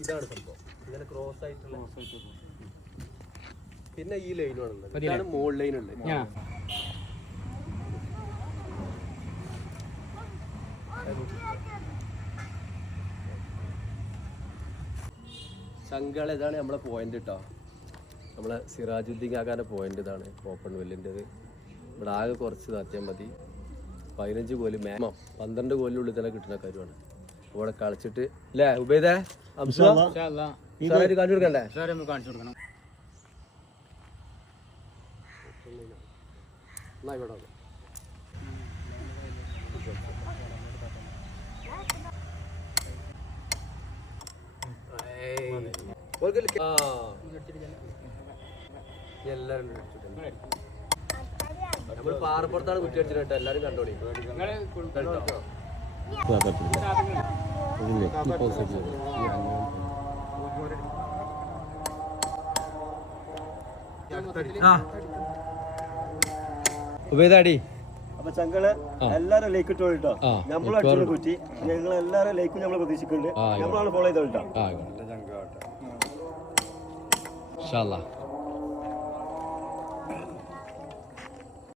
ഇതാണ് സംഭവം. ഇങ്ങനെ ക്രോസ് ആയിട്ടുള്ള. പിന്നെ ഈ ലൈനാണുള്ളത്. ഇതാണ് മോൾ ലൈൻ ഉള്ളത്. ശങ്കള ഇതാണ് നമ്മളെ പോയിന്റ് കേട്ടോ. നമ്മളെ സിറാജുദ്ദീൻ കാക്കാൻ്റെ പോയിന്റ് ഇതാണ് ഓപ്പൺ വെല്ലിൻ്റെത്. ഇവിടെ ആകെ കുറച്ച് നടത്തിയാൽ മതി. 15 കോല് മാക്സിമം 12 കോലിനുള്ളിൽ തന്നെ കിട്ടുന്ന കാര്യമാണ്. ഇവിടെ കളിച്ചിട്ട് അല്ലേ ഉബൈദേ കാണിച്ചു കൊടുക്കണ്ടേ? കാണിച്ചു കൊടുക്കണം. എല്ലാരും നമ്മൾ പാറപ്പുറത്താണ് കുറ്റിയടിച്ചിട്ട് കേട്ടോ. എല്ലാരും കണ്ടോളി. ഉപേതാടി അപ്പൊ ചങ്കള് എല്ലാരും ലൈക്ക് ഇട്ടോ കേട്ടോ. നമ്മൾ അടിച്ചു കുറ്റി ഞങ്ങൾ എല്ലാരും ലൈക്കും നമ്മൾ പ്രതീക്ഷിക്കുന്നുണ്ട്. നമ്മളാണ് ഫോളോ ചെയ്തോ കേട്ടോ.